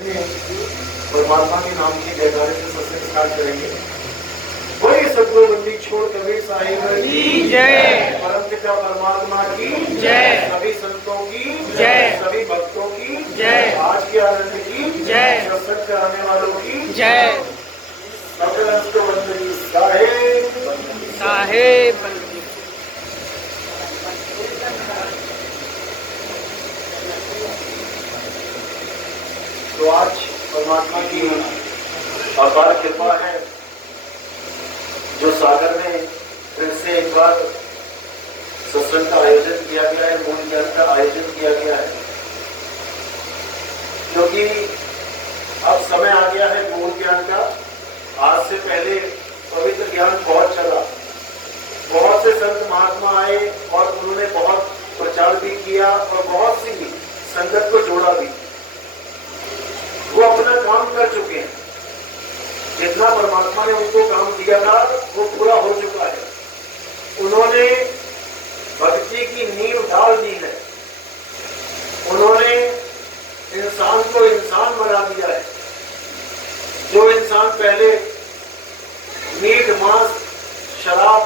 परमात्मा के नाम की जयकारे से सत्संग स्टार्ट करेंगे। वही सतगुरु बंदी छोड़ कबीर साहिब की जय, परम पिता परमात्मा की जय, सभी संतों की जय, सभी भक्तों की जय, आज के आनंद की जय, सत्संग कराने वालों की जय। साहेब तो आज परमात्मा की अपार कृपा है जो सागर में फिर से एक बार सत्संग का आयोजन किया गया है, मूल ज्ञान का आयोजन किया गया है। क्योंकि अब समय आ गया है मूल ज्ञान का। आज से पहले पवित्र ज्ञान बहुत चला, बहुत से संत महात्मा आए और उन्होंने बहुत प्रचार भी किया और बहुत सी संगत को जोड़ा भी। वो अपना काम कर चुके हैं, जितना परमात्मा ने उनको काम दिया था वो पूरा हो चुका है। उन्होंने भक्ति की नींव डाल दी है, उन्होंने इंसान को इंसान बना दिया है। जो इंसान पहले मीट मांस शराब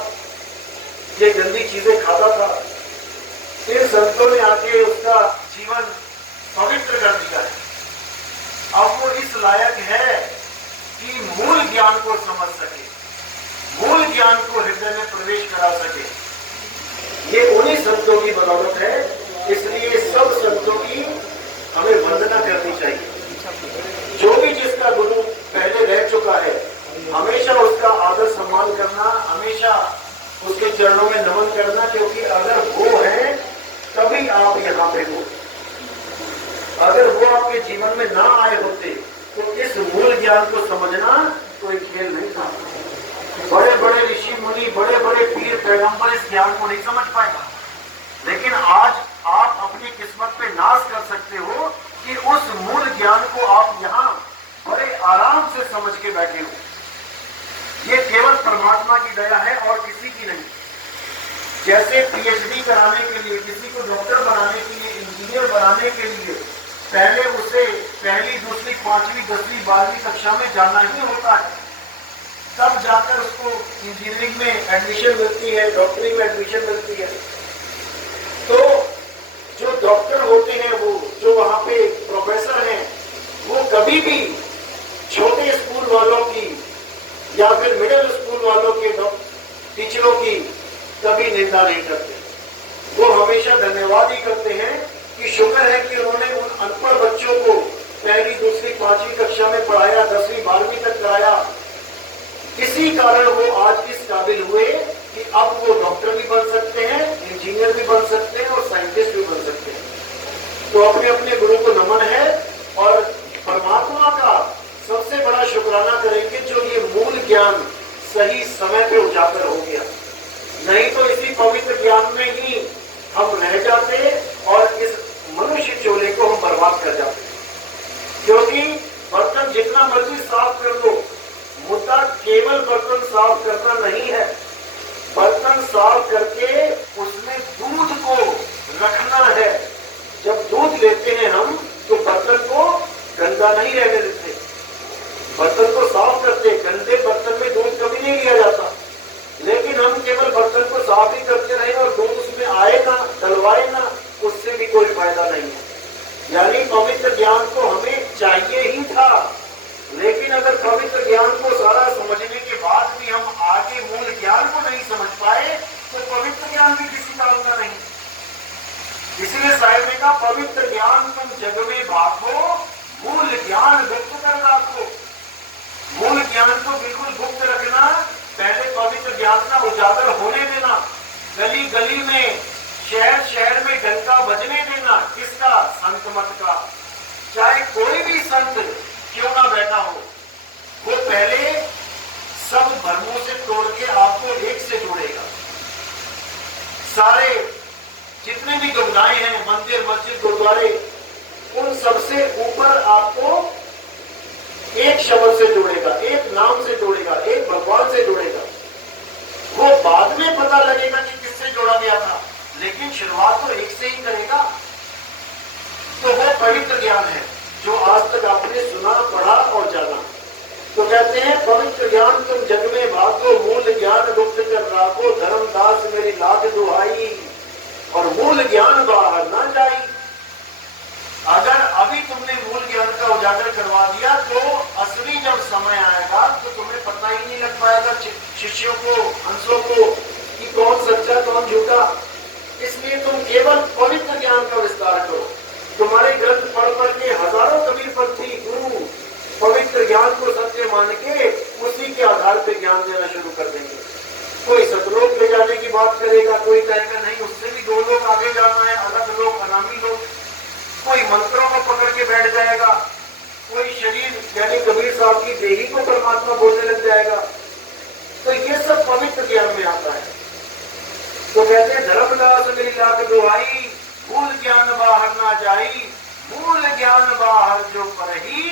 ये गंदी चीजें खाता था, इन संतों ने आके उसका जीवन पवित्र कर दिया है। अब वो इस लायक है कि मूल ज्ञान को समझ सके, मूल ज्ञान को हृदय में प्रवेश करा सके। ये उन्हीं संतों की बदौलत है, इसलिए सब संतों की हमें वंदना करनी चाहिए। जो भी जिसका गुरु पहले रह चुका है, हमेशा उसका आदर सम्मान करना, हमेशा उसके चरणों में नमन करना, क्योंकि अगर वो है तभी आप यहाँ पे हो। अगर वो आपके जीवन में ना आए होते तो इस मूल ज्ञान को समझना कोई खेल नहीं था। बड़े बड़े ऋषि मुनि, बड़े बड़े पीर पैगंबर इस ज्ञान को नहीं समझ पाएगा, लेकिन आज आप अपनी किस्मत पे नाज कर सकते हो कि उस मूल ज्ञान को आप यहाँ बड़े आराम से समझ के बैठे हो। ये केवल परमात्मा की दया है और किसी की नहीं। जैसे पीएचडी कराने के लिए, किसी को डॉक्टर बनाने के लिए, इंजीनियर बनाने के लिए पहले उसे पहली, दूसरी, पांचवी, 10वीं, 12वीं कक्षा में जाना ही होता है, तब जाकर उसको इंजीनियरिंग में एडमिशन मिलती है, डॉक्टरी में एडमिशन मिलती है। तो जो डॉक्टर होते हैं, वो जो वहां पे प्रोफेसर हैं, वो कभी भी छोटे स्कूल वालों की या फिर मिडिल स्कूल वालों के टीचरों की कभी निंदा नहीं करते। वो हमेशा धन्यवाद ही करते हैं कि शुक्र है कि उन्होंने उन अनपढ़ बच्चों को पहली, दूसरी, पांचवी कक्षा में पढ़ाया, 10वीं, 12वीं तक कराया। किसी कारण वो आज इस काबिल हुए कि अब वो डॉक्टर भी बन सकते हैं, इंजीनियर भी बन सकते हैं और साइंटिस्ट भी बन सकते हैं। तो अपने अपने गुरु को नमन है और परमात्मा का सबसे बड़ा शुक्राना करेंगे जो ये मूल ज्ञान सही समय पे उजागर हो गया। नहीं तो इसी पवित्र ज्ञान में ही हम रह जाते और इस मनुष्य चोले को हम बर्बाद कर जाते। क्योंकि बर्तन जितना मर्जी साफ कर लो, मुद्दा केवल बर्तन साफ करना नहीं है। बर्तन साफ करके उसमें दूध को रखना है। जब दूध लेते हैं हम तो बर्तन को गंदा नहीं रहने देते, बर्तन को साफ करते। गंदे बर्तन में दूध कभी नहीं लिया जाता, लेकिन हम केवल बर्तन को साफ ही करते रहे और दूध उसमें आए ना, डलवाए ना, उससे भी कोई फायदा नहीं है। यानी पवित्र ज्ञान को हमें चाहिए ही था, लेकिन अगर पवित्र ज्ञान को सारा समझने के बाद भी हम आगे मूल ज्ञान को नहीं समझ पाए तो पवित्र ज्ञान भी किसी काम का नहीं। इसलिए साहिब ने कहा, पवित्र ज्ञान तुम जग में बांटो, मूल ज्ञान गुप्त कर रखो। मूल ज्ञान को बिल्कुल गुप्त रखना, पहले पवित्र ज्ञान का उजागर होने देना, गली गली में, शहर शहर में डंका बजने देना। किसका? संत मत का। चाहे कोई भी संत क्यों ना बैठा हो, वो पहले सब धर्मों से तोड़ के आपको एक से जोड़ेगा। सारे जितने भी दुर्गाएं हैं, मंदिर, मस्जिद, गुरुद्वारे, उन सबसे ऊपर आपको एक शब्द से जोड़ेगा, एक नाम से जोड़ेगा, एक भगवान से जोड़ेगा। वो बाद में पता लगेगा कि किससे जोड़ा गया था, लेकिन शुरुआत तो एक से ही करेगा। तो वो पवित्र ज्ञान है जो आज तक आपने सुना, पढ़ा और जाना। तो कहते हैं पवित्र ज्ञान तुम जग में भागो, मूल ज्ञान गुप्त कर राखो, धर्मदास मेरी लाख दुहाई, और मूल ज्ञान बाहर ना जाई। अगर अभी तुमने मूल ज्ञान का उजागर करवा दिया तो असली जब समय आएगा तो तुम्हें पता ही नहीं लग पाएगा शिष्यों को, हंसों को, कि कौन सच्चा कौन झूठा। इसलिए तुम केवल पवित्र ज्ञान का विस्तार करो। तुम्हारे ग्रंथ पढ़ पढ़ के हजारों कबीर पंथी गुरु पवित्र ज्ञान को सत्य मान के उसी के आधार पर ज्ञान देना शुरू कर देंगे। कोई सतलोक ले जाने की बात करेगा, कोई कहेगा नहीं उससे भी 2 लोग आगे जाना है, अलग लोग, अनामी लोग। कोई मंत्रों को पकड़ के बैठ जाएगा, कोई शरीर यानी कबीर साहब की देही को परमात्मा बोलने लग जाएगा। तो ये सब पवित्र ज्ञान में आता है। तो कहते हैं धर्मदास मेरी लाख दुहाई, मूल ज्ञान बाहर ना जाई, मूल ज्ञान बाहर जो परही,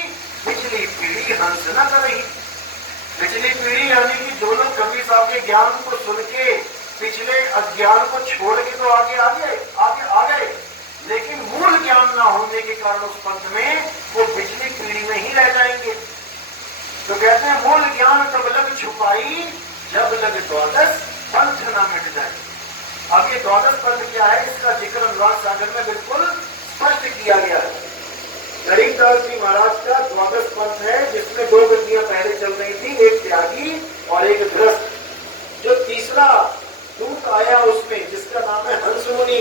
पिछली पीढ़ी हंस न करही। पिछली पीढ़ी यानी कि जो लोग कबीर साहब के ज्ञान को सुन के पिछले अज्ञान को छोड़ के तो आगे आ गए, लेकिन मूल ज्ञान ना होने के कारण उस पंथ में वो पिछली पीढ़ी में ही रह जाएंगे। तो कहते हैं मूल ज्ञान तब लग छुपाई, जब लग द्वादश पंथ ना मिट जाए। अब ये द्वादश पंथ क्या है, इसका जिक्र अनुराग सागर में बिल्कुल स्पष्ट किया गया है। गरीबदास जी महाराज का द्वादश पंथ है, जिसमें 2 गतियां पहले चल रही थी, एक त्यागी और एक ग्रस्त। जो तीसरा दूत आया उसमें, जिसका नाम है हंस मुनि,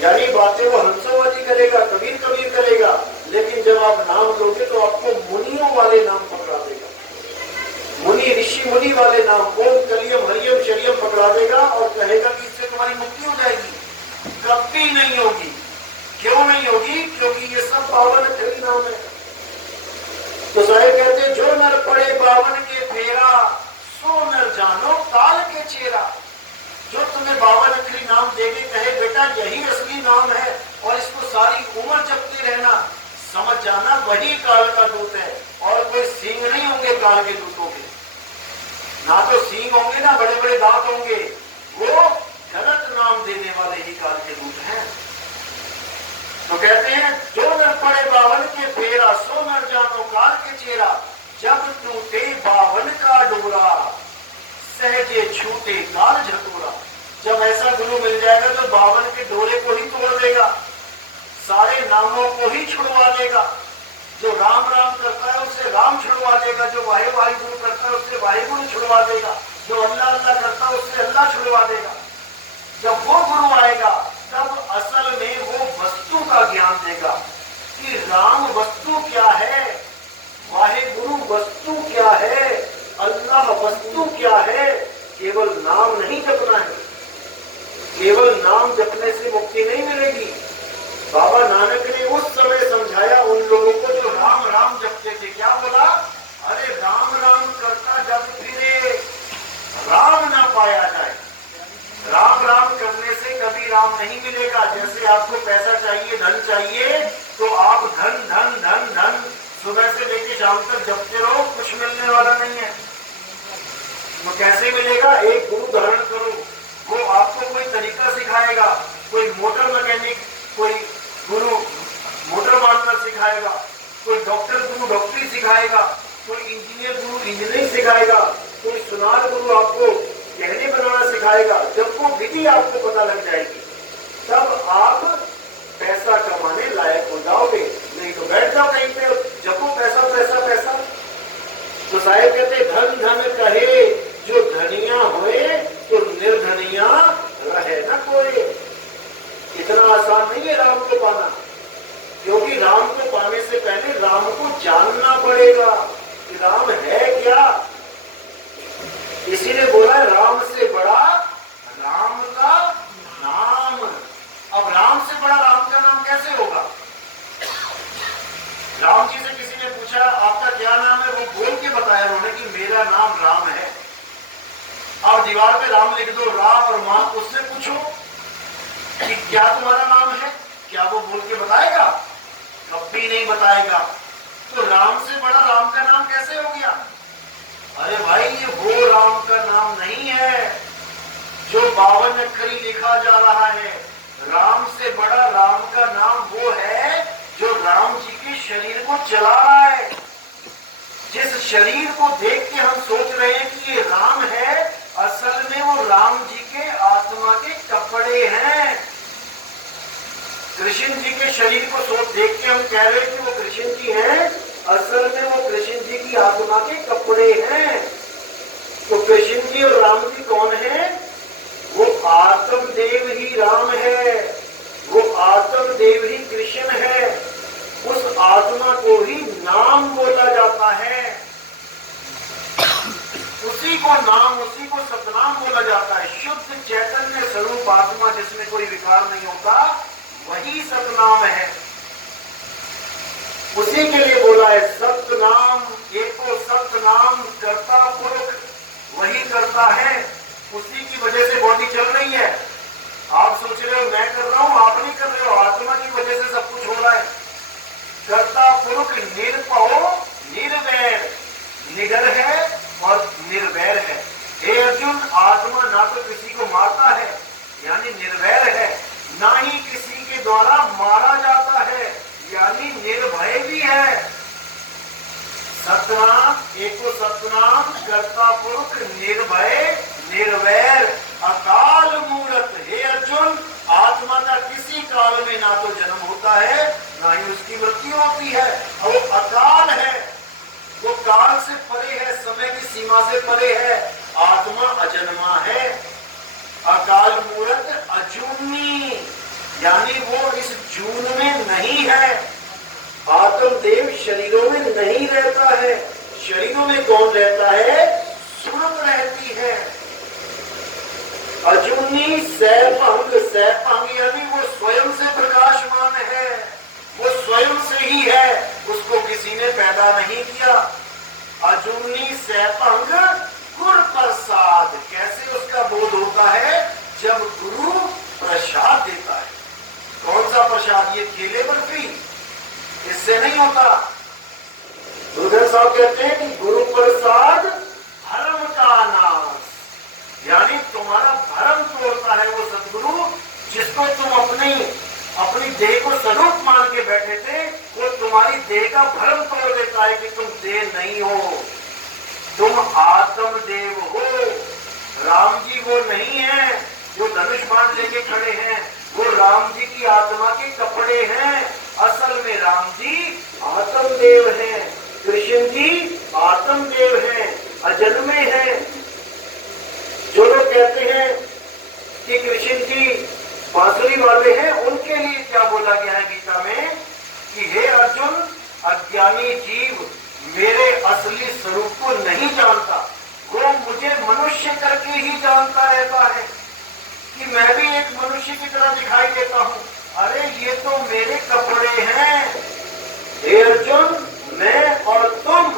यानी बातें वो हंसों वाली करेगा, कबीर कबीर करेगा, लेकिन जब आप नाम लोगे तो आपको मुनियों वाले नाम पकड़ा देगा। मुनि ऋषि मुनि वाले नाम, ओम कलियम हरियम शरियम पकड़ा देगा और कहेगा कि इससे तुम्हारी मुक्ति हो जाएगी। कभी नहीं होगी। क्यों नहीं होगी? क्योंकि ये सब पावन अक्षरी नाम है। तो साहेब कहते जो नर पड़े बावन के फेरा, सो नर जानो काल के चेहरा। जो तुम्हें 52 अक्षरी नाम देके कहे बेटा यही असली नाम है और इसको सारी उम्र जपते रहना, समझ जाना वही काल का दूत है। और कोई सींग नहीं होंगे काल के दूतों के, ना तो सींग होंगे ना बड़े बड़े दांत होंगे, वो गलत नाम देने वाले ही काल के दूत हैं। तो कहते हैं जो नर पड़े 52 के फेरा, सो नर जानो काल के चेहरा, जब टूटे 52 का डोरा, सहजे छूटे काल झकोरा। जब ऐसा गुरु मिल जाएगा तो 52 के डोरे को ही तोड़ देगा, सारे नामों को ही छुड़वा देगा। जो राम राम करता है उससे राम छुड़वा देगा, जो वाहे वाहे गुरु करता है उससे वाहे गुरु छुड़वा देगा, जो अल्लाह अल्लाह करता है उससे अल्लाह छुड़वा देगा। जब वो गुरु आएगा तब असल में वो वस्तु का ज्ञान देगा कि राम वस्तु क्या है, वाहे गुरु वस्तु क्या है, अल्लाह वस्तु क्या है। केवल नाम नहीं जपना है, केवल नाम जपने से मुक्ति नहीं मिलेगी। बाबा नानक ने उस समय समझाया उन लोगों को जो राम राम जपते थे। क्या बोला? अरे राम राम करता जब फिरे राम ना पाया जाए। राम राम करने से कभी राम नहीं मिलेगा। जैसे आपको पैसा चाहिए, धन चाहिए, तो आप धन धन धन धन सुबह से लेकर शाम तक जपते रहो, कुछ मिलने वाला नहीं है। तो कैसे मिलेगा? एक गुरु धारण करो, वो आपको कोई तरीका सिखाएगा। कोई मोटर मैकेनिक, कोई गुरु मोटर बांधना सिखाएगा, कोई डॉक्टर गुरु डॉक्टरी सिखाएगा, कोई इंजीनियर गुरु इंजीनियरिंग सिखाएगा, कोई सुनार गुरु आपको गहने बनाना सिखाएगा। जब वो विधि आपको पता लग जाएगी तब आप पैसा कमाने लायक हो जाओगे, नहीं तो बैठ जाओ कहीं पे जपो पैसा पैसा पैसा। तो साहेब कहते धन धन कहे जो धनिया होए, तो निर्धनिया रहे न कोई। इतना आसान नहीं है राम को पाना, क्योंकि राम को पाने से पहले राम को जानना पड़ेगा कि राम है क्या। इसीलिए बोला है राम से बड़ा राम का नाम। अब राम से बड़ा राम का नाम कैसे होगा? राम जी से किसी ने पूछा आपका क्या नाम है, वो बोल के बताया उन्होंने कि मेरा नाम राम है। अब दीवार पे राम लिख दो, राम और मां, उससे पूछो कि क्या तुम्हारा नाम है, क्या वो बोल के बताएगा? कभी नहीं बताएगा। तो राम से बड़ा राम का नाम कैसे हो गया? अरे भाई ये वो राम का नाम नहीं है जो 52 अक्षरी लिखा जा रहा है। राम से बड़ा राम का नाम वो है जो राम जी के शरीर को चला रहा है। जिस शरीर को देख के हम सोच रहे हैं कि ये राम है, असल में वो राम जी के आत्मा के कपड़े हैं। कृष्ण जी के शरीर को सोच देख के हम कह रहे हैं कि वो कृष्ण जी हैं, असल में वो कृष्ण जी की आत्मा के कपड़े हैं। तो कृष्ण जी और राम जी कौन है? वो आत्मदेव ही राम है, वो आत्मदेव ही कृष्ण है। उस आत्मा को ही नाम बोला जाता है, उसी को नाम, उसी को सतनाम बोला जाता है। शुद्ध चैतन्य स्वरूप आत्मा जिसमें कोई विकार नहीं होता, वही सतनाम है। उसी के लिए बोला है सतनाम, एको सतनाम करता पुरुष, वही करता है। उसी की वजह से बॉडी चल रही है। आप सोच रहे हो मैं कर रहा हूं, आप नहीं कर रहे हो, आत्मा की वजह से सब कुछ हो रहा है। कर्ता पुरुष निरपो निर्वैर, निडर है और निर्वैर है। हे अर्जुन, आत्मा ना तो किसी को मारता है यानी निर्वैर है, ना ही किसी के द्वारा मारा जाता है यानी निर्भय भी है। सतनाम, एको सतनाम कर्ता पुरुष निर्भय निर्वैर अकाल मूर्त। हे अर्जुन, आत्मा का किसी काल में ना तो जन्म होता है ना ही उसकी मृत्यु होती है। और वो अकाल है, वो काल से परे है, समय की सीमा से परे है। आत्मा अजन्मा है। अकाल मूर्त अजूनी, यानी वो इस जून में नहीं है। आत्मदेव शरीरों में नहीं रहता है। शरीरों में कौन रहता है? सुरत रहती है। अजूनी सैभंग, सैभंग यानी वो स्वयं से प्रकाशमान है, वो स्वयं से ही है, उसको किसी ने पैदा नहीं किया। अजूनी सैभंग गुर प्रसाद, कैसे उसका बोध होता है? जब गुरु प्रसाद देता है। कौन सा प्रसाद? ये केले बर्फी, इससे नहीं होता। गुरुदेव साहब कहते हैं कि गुरु प्रसाद धर्म का नाश, यानी तुम्हारा धर्म तोड़ता है वो सदगुरु, जिसको तुम अपनी देह को स्वरूप मान के बैठे थे, वो तुम्हारी देह का भ्रम तोड़ देता है कि तुम देह नहीं हो, तुम आत्मदेव हो। राम जी वो नहीं है जो धनुष बाण लेके खड़े हैं, वो राम जी की आत्मा के कपड़े हैं। असल में राम जी आत्मदेव हैं, कृष्ण जी आत्मदेव हैं, अजन्मे हैं। जो लोग कहते हैं कि कृष्ण जी बांसुरी वाले हैं, उनके लिए क्या बोला गया है गीता में कि हे अर्जुन, अज्ञानी जीव मेरे असली स्वरूप को नहीं जानता, वो मुझे मनुष्य करके ही जानता रहता है कि मैं भी एक मनुष्य की तरह दिखाई देता हूँ। अरे ये तो मेरे कपड़े हैं। हे अर्जुन, मैं और तुम,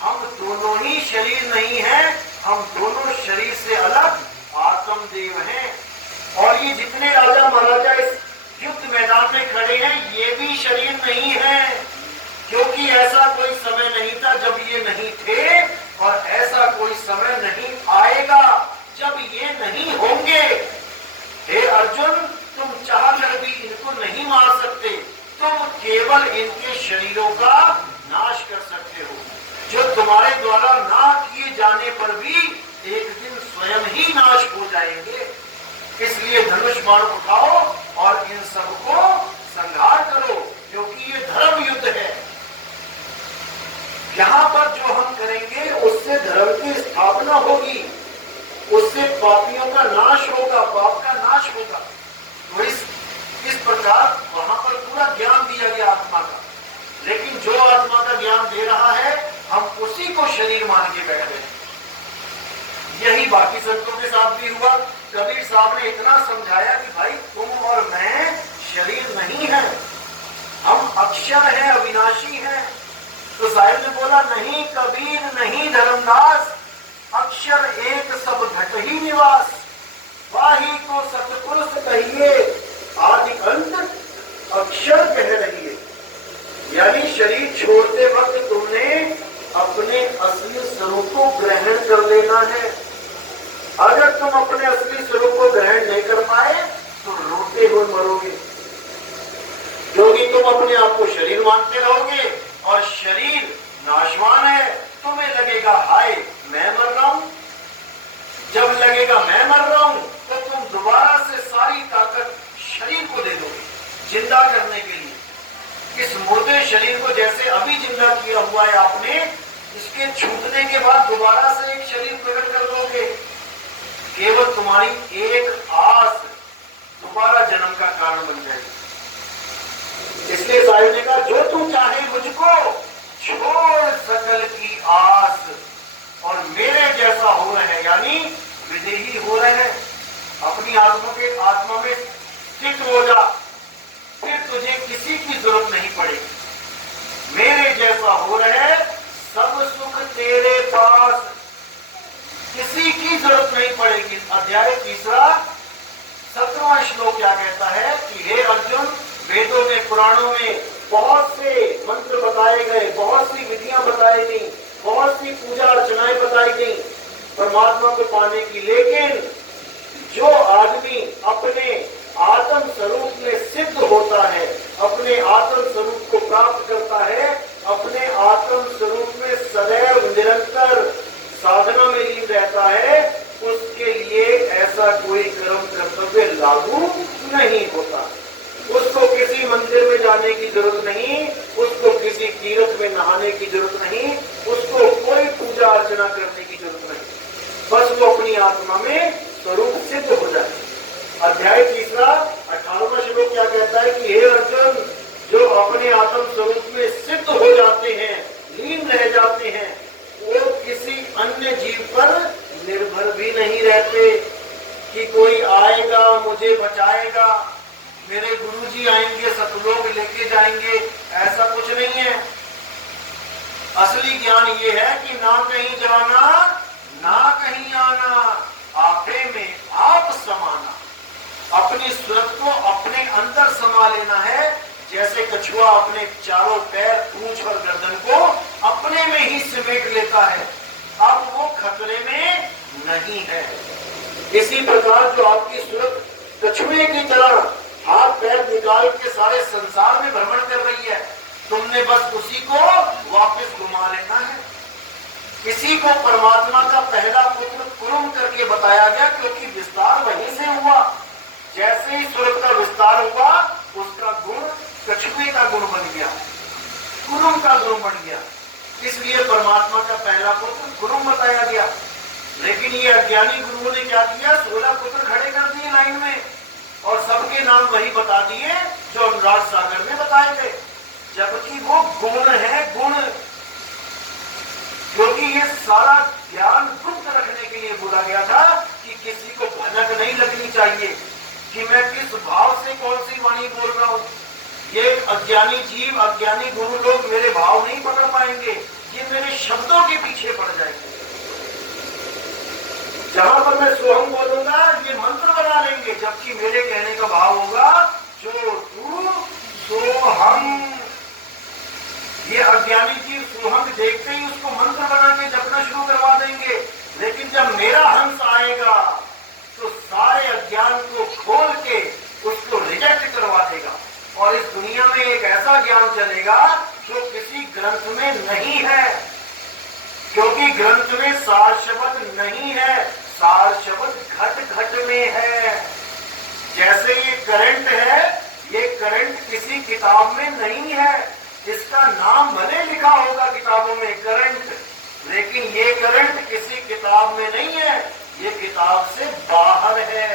हम दोनों ही शरीर नहीं हैं, हम दोनों शरीर से अलग आत्मदेव हैं। और ये जितने राजा महाराजा इस युद्ध मैदान में खड़े हैं, ये भी शरीर नहीं है, क्योंकि ऐसा कोई समय नहीं था जब ये नहीं थे, और ऐसा कोई समय नहीं आएगा जब ये नहीं होंगे। हे अर्जुन, तुम चाहकर भी इनको नहीं मार सकते, तुम केवल इनके शरीरों का नाश कर सकते हो, जो तुम्हारे द्वारा ना किए जाने पर भी एक दिन स्वयं ही नाश हो जाएंगे। इसलिए धनुष बाण उठाओ और इन सबको संहार करो, क्योंकि ये धर्म युद्ध है। यहाँ पर जो हम करेंगे उससे धर्म की स्थापना होगी, उससे पापियों का नाश होगा, पाप का नाश होगा। तो इस प्रकार वहां पर पूरा ज्ञान दिया गया आत्मा का। लेकिन जो आत्मा का ज्ञान दे रहा है, हम उसी को शरीर मान के बैठे हैं। यही बाकी संतों के साथ भी हुआ। कबीर साहब ने इतना समझाया कि भाई तुम और मैं शरीर नहीं है, हम अक्षर हैं, अविनाशी हैं। तो साहिब ने बोला, नहीं कबीर नहीं धर्मदास, अक्षर एक सब घट ही निवास, वाही को सतपुरुष कहिए, आदि अंत अक्षर कह रहिए। यानी शरीर छोड़ते वक्त तुमने अपने असली स्वरूप को ग्रहण कर लेना है। अगर तुम अपने असली स्वरूप को ग्रहण नहीं कर पाए तो रोते हुए मरोगे। क्योंकि तुम अपने आप को शरीर मानते रहोगे और शरीर नाशवान है। तुम्हें लगेगा हाय मैं मर रहा हूं। जब लगेगा मैं मर रहा हूं तो तुम दोबारा से सारी ताकत शरीर को दे दोगे जिंदा करने के लिए। इस मुर्दे शरीर को जैसे अभी जिंदा किया हुआ है आपने, इसके छूटने के बाद दोबारा से एक शरीर प्रकट कर दोगे। केवल तुम्हारी एक आस दोबारा जन्म का कारण बन जाएगी। इसलिए साहिब ने कहा जो तू चाहे मुझको छोड़ सकल की आस और मेरे जैसा हो रहे, यानी विदेही हो रहे हैं। अपनी आत्मा में स्थित हो जा, फिर तुझे किसी की जरूरत नहीं पड़ेगी। मेरे जैसा हो रहे, सब सुख तेरे पास, किसी की जरूरत नहीं पड़ेगी। अध्याय 3 17वां श्लोक क्या कहता है कि हे अर्जुन, वेदों में पुराणों में बहुत से मंत्र बताए गए, बहुत सी विधियां बताई गई, बहुत सी पूजा अर्चनाएं बताई गई परमात्मा को पाने की। लेकिन जो आदमी अपने आत्म स्वरूप में सिद्ध होता है, अपने आत्म स्वरूप को प्राप्त करता है, अपने आत्म स्वरूप में सदैव निरंतर साधना में लीन रहता है, उसके लिए ऐसा कोई कर्म कर्तव्य लागू नहीं होता। उसको किसी मंदिर में जाने की जरूरत नहीं, उसको किसी तीर्थ में नहाने की जरूरत नहीं, उसको कोई पूजा अर्चना करने की जरूरत नहीं। बस वो अपनी आत्मा में स्वरूप सिद्ध हो जाए। अध्याय 3 18वां श्लोक क्या कहता है कि हे अर्जुन, जो अपने आत्म स्वरूप में सिद्ध हो जाते हैं, लीन रह जाते हैं, वो किसी अन्य जीव पर निर्भर भी नहीं रहते कि कोई आएगा मुझे बचाएगा, मेरे गुरुजी आएंगे सतलोक लेके जाएंगे, ऐसा कुछ नहीं है। असली ज्ञान ये है कि ना कहीं जाना ना कहीं आना, आपे में आप समाना। अपनी सूरत को अपने अंदर समा लेना है, जैसे कछुआ अपने चारों पैर, पूंछ और गर्दन को अपने में ही सिमेट लेता है, अब वो खतरे में नहीं है। इसी प्रकार जो आपकी सूरत कछुए की तरह हाथ पैर निकाल के सारे संसार में भ्रमण कर रही है, तुमने बस उसी को वापस घुमा लेना है। इसी को परमात्मा का पहला पुत्र कुरुम करके बताया गया, क्योंकि विस्तार वहीं से हुआ। जैसे ही सूरत का विस्तार हुआ, उसका गुण कछुए का गुण बन गया, कुरुम का गुण बन गया। इसलिए परमात्मा का पहला पुत्र कुरुम बताया गया। लेकिन ये अज्ञानी गुरुओं ने क्या किया, 16 पुत्र खड़े कर दिए लाइन में और सबके नाम वही बता दिए जो अनुराग सागर में बताए गए, जबकि वो गुण है गुण। क्योंकि ये सारा ज्ञान गुप्त रखने के लिए बोला गया था कि किसी को भनक नहीं लगनी चाहिए कि मैं किस भाव से कौन सी वाणी बोल रहा हूं। ये अज्ञानी जीव, अज्ञानी गुरु लोग मेरे भाव नहीं पकड़ पाएंगे, ये मेरे शब्दों के पीछे पड़ जाएंगे। जहां पर मैं सोहम बोलूंगा ये मंत्र बना लेंगे, जबकि मेरे कहने का भाव होगा जो तू सो हम। ये अज्ञानी जीव सोहम देखते ही उसको मंत्र बना के जपना शुरू करवा देंगे। लेकिन जब मेरा हंस आएगा तो सारे अज्ञान को खोल के उसको रिजेक्ट करवा देगा और इस दुनिया में एक ऐसा ज्ञान चलेगा जो किसी ग्रंथ में नहीं है, क्योंकि ग्रंथ में सार शब्द नहीं है, सार शब्द घट घट में है। जैसे ये करंट है, ये करंट किसी किताब में नहीं है, इसका नाम भले लिखा होगा किताबों में करंट, लेकिन ये करंट किसी किताब में नहीं है, ये किताब से बाहर है।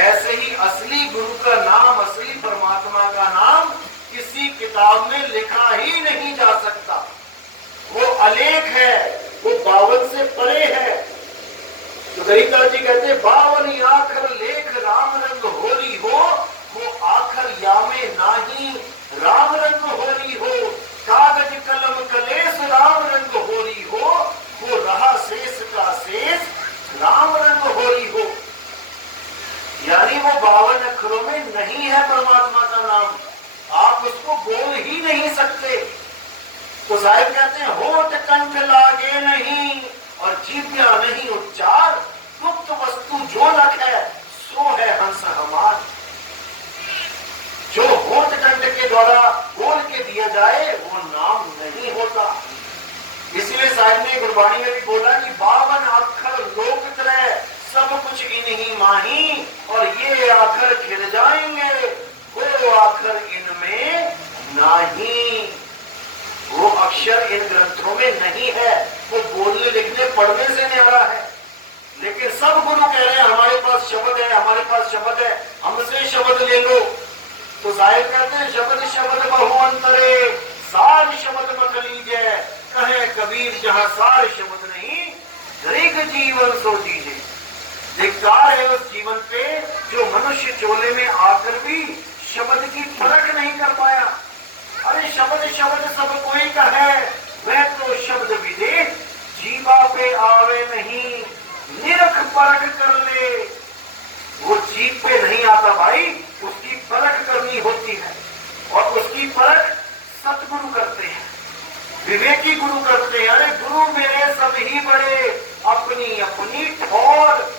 ऐसे ही असली गुरु का नाम, असली परमात्मा का नाम किसी किताब में लिखा ही नहीं जा सकता। वो अलेख है, वो बावन से परे है। तो गरीबदास जी कहते 52 आखर लेख राम रंग होरी हो, वो आखर यामे नाही राम रंग होरी हो, कागज कलम कलेश राम रंग होरी हो, वो रहा शेष का शेष राम रंग होरी हो। यानी वो 52 अक्षरों में नहीं है परमात्मा का नाम, आप उसको बोल ही नहीं सकते। तो साहिब कहते हैं होठ कंठ लागे नहीं और जीव्या नहीं उच्चार, गुप्त वस्तु जो लख है सो है हंस हमार। जो होठ कंठ द्वारा बोल के दिया जाए वो नाम नहीं होता। इसलिए साहब ने गुरबाणी में भी बोला कि 52 अक्षर लोक त्रय सब कुछ इन्हीं माही, और ये आखर खिल जाएंगे वो आखर इनमें नहीं। वो अक्षर इन ग्रंथों में नहीं है, वो बोलने लिखने पढ़ने से न्यारा है। लेकिन सब गुरु कह रहे हैं हमारे पास शब्द है, हमारे पास शब्द है, हमसे शब्द ले लो। तो साहिब कहते हैं शब्द शब्द बहु अंतरे, सार शब्द मत लीजिए। कहे कबीर जहां सार शब्द नहीं, दरेक जीवन सो जीजे। धिक्कार है उस जीवन पे जो मनुष्य चोले में आकर भी शब्द की परख नहीं कर पाया। अरे शब्द शब्द सब कोई का है, वह तो शब्द विदेह जीवा पे आवे नहीं, निरख परख कर ले। वो जीव पे नहीं आता भाई, उसकी परख करनी होती है, और उसकी परख सतगुरु करते हैं, विवेकी गुरु करते हैं। अरे गुरु मेरे सब ही बड़े, अपनी अपनी ठोर,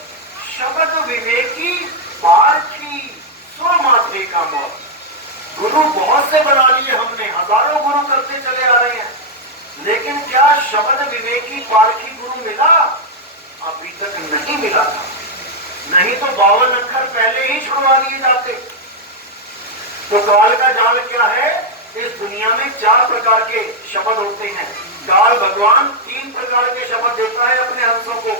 शब्द विवेकी पारखी सो माथे का मौत। गुरु बहुत से बना लिए हमने, हजारों गुरु करते चले आ रहे हैं, लेकिन क्या शब्द विवेकी पारखी गुरु मिला? अभी तक नहीं मिला था। नहीं तो 52 अक्षर पहले ही छुड़वा दिए जाते। तो काल का जाल क्या है? इस दुनिया में 4 प्रकार के शब्द होते हैं। काल भगवान 3 प्रकार के शब्द देता है अपने हंसों को।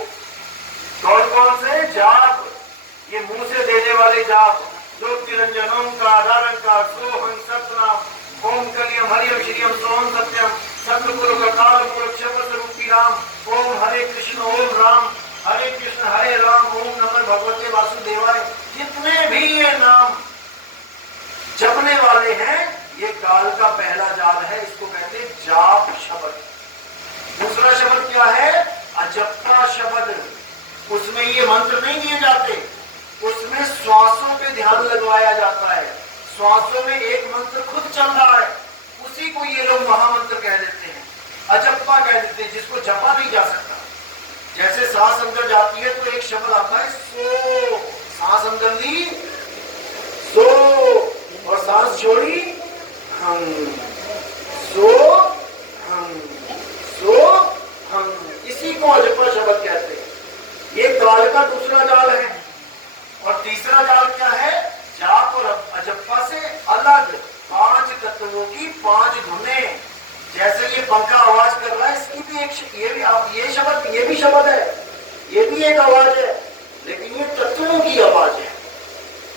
कौन कौन से? जाप, ये मुंह से देने वाले जाप, जो तिरंजन ओंकार आरंकार सोहं सतनाम ओम कलियम हरियम श्रीयम सोहं सत्यम सतगुरु ककाल मूल शब्द रूपी राम। ओम हरे कृष्ण ओम राम हरे कृष्ण हरे राम ओम नमः भगवते वासुदेवाय। जितने भी ये नाम जपने वाले हैं, ये काल का पहला जाल है, इसको कहते हैं जाप शब्द। दूसरा शब्द क्या है? अजप्पा शब्द। उसमें ये मंत्र नहीं दिए जाते, उसमें श्वासों पे ध्यान लगवाया जाता है। श्वासों में एक मंत्र खुद चल रहा है, उसी को ये लोग महामंत्र कह देते हैं, अजप्पा कह देते हैं, जिसको जपा नहीं जा सकता। जैसे सांस अंदर जाती है तो एक शब्द आता है सो, सांस अंदर ली सो, और सांस छोड़ी हम, सो हम, सो हम। इसी को अजप्पा शब्द कहते हैं। ये काल का दूसरा जाल है। और तीसरा जाल क्या है? जाप और अजप्पा से अलग 5 तत्वों की 5 धुनें। जैसे ये पंखा आवाज कर रहा है, इसकी भी एक ये शब्द, ये भी शब्द है, ये भी एक आवाज है, लेकिन ये तत्वों की आवाज है।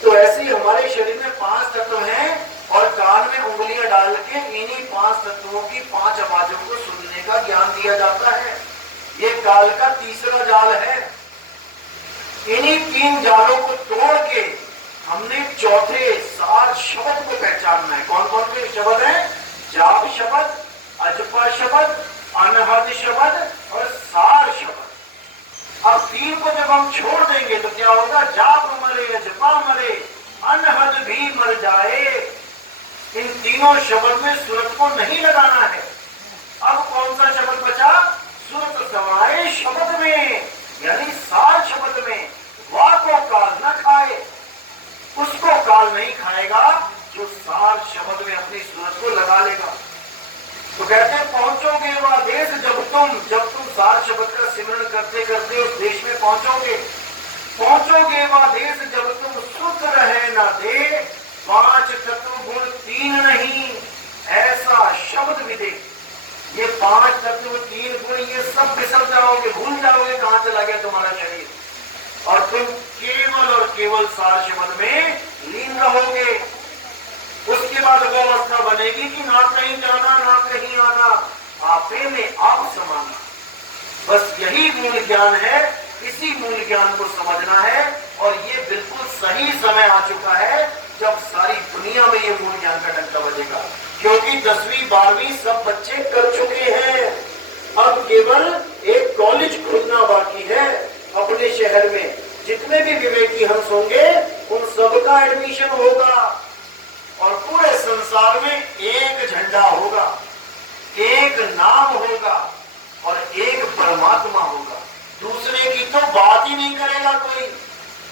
तो ऐसे ही हमारे शरीर में 5 तत्व हैं, और कान में उंगलियां डाल के इन्हीं 5 तत्वों की 5 आवाजों को सुनने का ज्ञान दिया जाता है। ये काल का तीसरा जाल है। इन्हीं 3 जालों को तोड़ के हमने चौथे सार शब्द को पहचानना है। कौन कौन से शब्द हैं? जाप शब्द, अजपा शब्द, अनहद शब्द और सार शब्द। अब 3 को जब हम छोड़ देंगे तो क्या होगा? जाप मरे, अजपा मरे, अनहद भी मर जाए। इन तीनों शब्द में सूरत को नहीं लगाना है। अब कौन सा शब्द बचा? सूरत समाये शब्द में, यानी सार शब्द में। वाह को काल न खाए, उसको काल नहीं खाएगा जो सार शब्द में अपनी सूरत को लगा लेगा। तो कहते हैं पहुंचोगे वह देश जब तुम सार शब्द का सिमरण करते करते उस देश में पहुंचोगे। पहुंचोगे वह देश जब तुम शुद्ध रहे ना दे, 5 तत्व गुण 3 नहीं, ऐसा शब्द विदे। ये 5 तत्व 3 गुण, ये सब फिसल जाओगे, भूल जाओगे कहां चला गया तुम्हारा शरीर, और तुम केवल और केवल सार शब्द में लीन रहोगे। उसके बाद वो अवस्था बनेगी कि ना कहीं जाना ना कहीं आना, आपे में आप समाना। बस यही मूल ज्ञान है, इसी मूल ज्ञान को समझना है। और ये बिल्कुल सही समय आ चुका है जब सारी दुनिया में ये मूल ज्ञान का डंका बजेगा, क्योंकि 10वीं 12वीं सब बच्चे कर चुके हैं। अब केवल एक कॉलेज खुलना बाकी है अपने शहर में। जितने भी विवेकी हंस होंगे उन सबका एडमिशन होगा, और पूरे संसार में एक झंडा होगा, एक नाम होगा और एक परमात्मा होगा। दूसरे की तो बात ही नहीं करेगा कोई,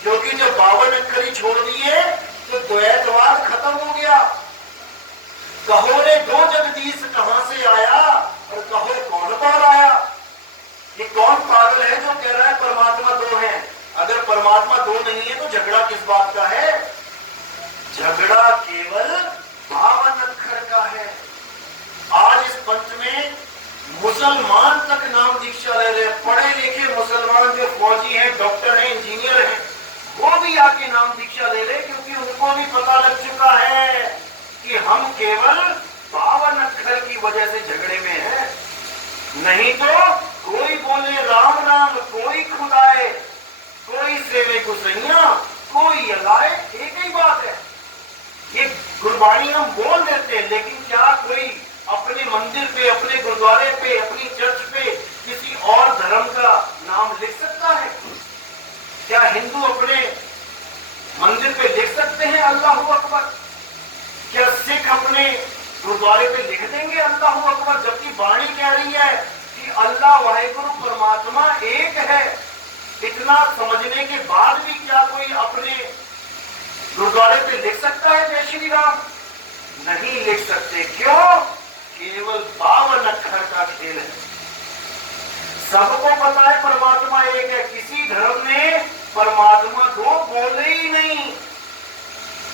क्योंकि जब 52 अक्षर छोड़ दिए तो द्वैतवाद खत्म हो गया। कहो रे दो जगदीश कहां से आया और कहो कौन बार आया। ये कौन पागल है जो कह रहा है परमात्मा दो है। अगर परमात्मा दो नहीं है तो झगड़ा किस बात का है। झगड़ा केवल 52 अक्षर का है। आज इस पंच में मुसलमान तक नाम दीक्षा ले रहे हैं। पढ़े लिखे मुसलमान जो फौजी हैं, डॉक्टर हैं, इंजीनियर हैं, वो भी आके नाम दीक्षा ले रहे, क्योंकि उनको भी पता लग चुका है कि हम केवल 52 अक्षर की वजह से झगड़े में हैं। नहीं तो कोई बोले राम नाम, कोई खुदाए, कोई सेवे गुसैया, कोई अलाए, एक ही बात है। ये गुरबाणी हम बोल देते हैं, लेकिन क्या कोई अपने मंदिर पे, अपने गुरुद्वारे पे, अपनी चर्च पे किसी और धर्म का नाम लिख सकता है? क्या हिंदू अपने मंदिर पे लिख सकते हैं अल्लाहू अकबर? क्या सिख अपने गुरुद्वारे पे लिख देंगे अल्लाहू अकबर? जबकि वाणी कह रही है कि अल्लाह वाहिगुरु परमात्मा एक है। इतना समझने के बाद भी क्या कोई अपने गुरुद्वारे पे लिख सकता है जय श्री राम? नहीं लिख सकते। क्यों? केवल 52 अक्षर का खेल है। सबको पता है परमात्मा एक है। किसी धर्म में परमात्मा दो बोले ही नहीं,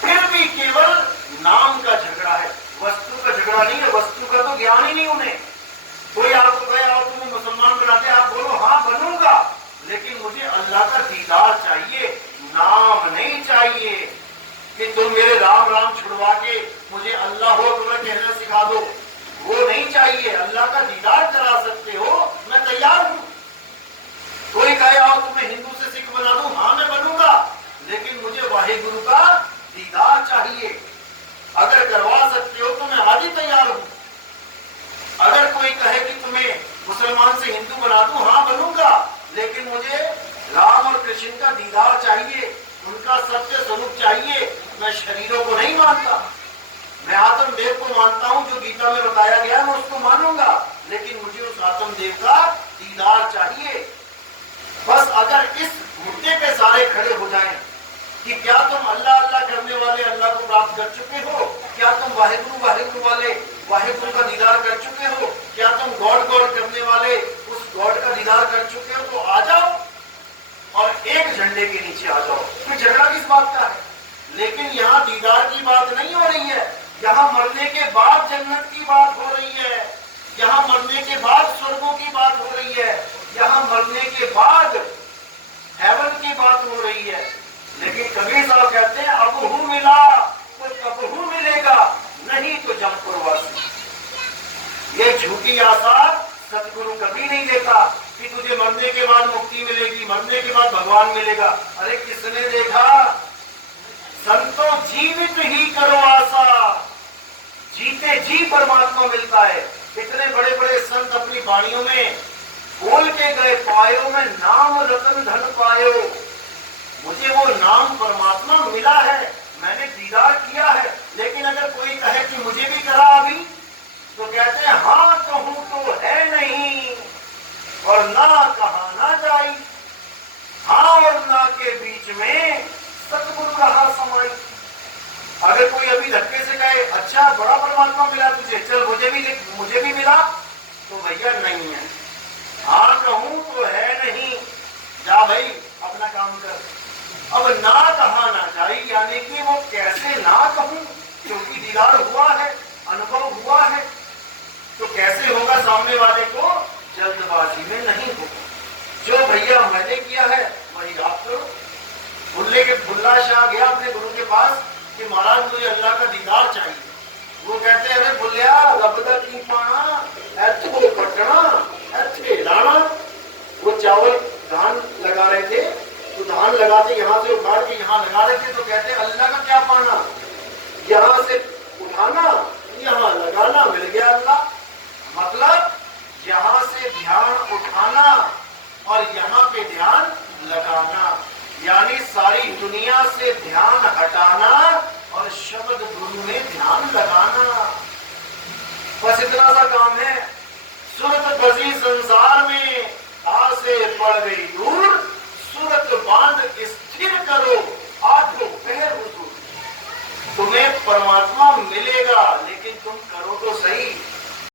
फिर भी केवल नाम का झगड़ा है, वस्तु का झगड़ा नहीं है। वस्तु का तो ज्ञान ही नहीं उन्हें। कोई आपको कहे आओ तुम्हें मुसलमान बनाते, आप बोलो हाँ बनूंगा, लेकिन मुझे अल्लाह का दीदार चाहिए, नाम नहीं चाहिए कि तुम मेरे राम राम छुड़वा के मुझे अल्लाह हो अकबर कहना सिखा दो। वो नहीं चाहिए। अल्लाह का दीदार करा सकते हो, मैं तैयार हूं। कोई कहे आओ तुम्हें हिंदू से सिख बना दूं, हाँ मैं बनूंगा, लेकिन मुझे वाहिगुरु का दीदार चाहिए। अगर करवा सकते हो तो मैं आज ही तैयार हूं। अगर कोई कहे कि तुम्हें मुसलमान से हिंदू बना दूं, हाँ बनूंगा, लेकिन मुझे राम और कृष्ण का दीदार चाहिए, उनका सत्य स्वरूप चाहिए। मैं शरीरों को नहीं मानता, मैं आत्मदेव को मानता हूं। जो गीता में बताया गया है मैं उसको मानूंगा, लेकिन मुझे उस आत्मदेव का दीदार चाहिए। बस अगर इस मुद्दे पे सारे खड़े हो जाएं कि क्या तुम अल्लाह अल्लाह करने वाले अल्लाह को प्राप्त कर चुके हो, क्या तुम वाहिगुरु वाहिगुरु वाले वाहिगुरु का दीदार कर चुके हो, क्या तुम गॉड गॉड करने वाले उस गॉड का दीदार कर चुके हो, तो आ जाओ और एक झंडे के नीचे आ जाओ। फिर झगड़ा किस बात का है? लेकिन यहाँ दीदार की बात नहीं हो रही है, यहाँ मरने के बाद जन्नत की बात हो रही है, यहाँ मरने के बाद स्वर्गों की बात हो रही है, यहाँ मरने के बाद हेवन की बात हो रही है। लेकिन कबीर साहब कहते हैं अब हूं मिला तो कब हूं मिलेगा, नहीं तो जमपुरवासी। ये झूठी आशा सतगुरु कभी नहीं देता कि तुझे मरने के बाद मुक्ति मिलेगी, मरने के बाद भगवान मिलेगा। अरे किसने देखा? संतों जीवित ही करो आशा, जीते जी परमात्मा मिलता है। इतने बड़े बड़े संत अपनी वाणियों में बोल के गए, पायो में नाम रतन धन पायो। मुझे वो नाम परमात्मा मिला है, मैंने दीदार किया है। लेकिन अगर कोई कहे कि मुझे भी करा अभी, तो कहते हैं हाँ कहूं तो है नहीं और ना कहा ना जाई। हाँ और ना के बीच में सतगुरु रहा समाई। अगर कोई अभी धक्के से कहे अच्छा बड़ा परमात्मा मिला तुझे, चल मुझे भी मिला, तो भैया नहीं है। हाँ कहूं तो है नहीं, जा भाई अपना काम कर। अब ना कहा ना जाए, यानी कि वो कैसे ना कहूं, क्योंकि दीदार हुआ है, अनुभव हुआ है, तो कैसे होगा सामने वाले को? जल्दबाजी में नहीं होगा। जो भैया मैंने किया है वही आप करो। बुल्ला शाह गया अपने गुरु के पास कि महाराज मुझे अल्लाह का दीदार चाहिए। वो कहते अरे बुल्लिया रब दा की पाना, ऐथे पटना, ऐथे लाना। वो चावल धान लगा रहे थे, तो धान लगाते यहाँ से उखाड़ के यहाँ लगा रहे थे, तो कहते अल्लाह का क्या पाना, यहाँ से उठाना यहाँ लगाना, मिल गया अल्लाह। मतलब यहाँ से ध्यान उठाना और यहाँ पे ध्यान लगाना, यानी सारी दुनिया से ध्यान हटाना और शब्द गुरु में ध्यान लगाना। बस इतना सा काम है। सूरत बसी संसार में, आसे पड़ गई दूर, सूरत बांध स्थिर करो, आठों पहर हुजूर। तुम्हें परमात्मा मिलेगा, लेकिन तुम करो तो सही।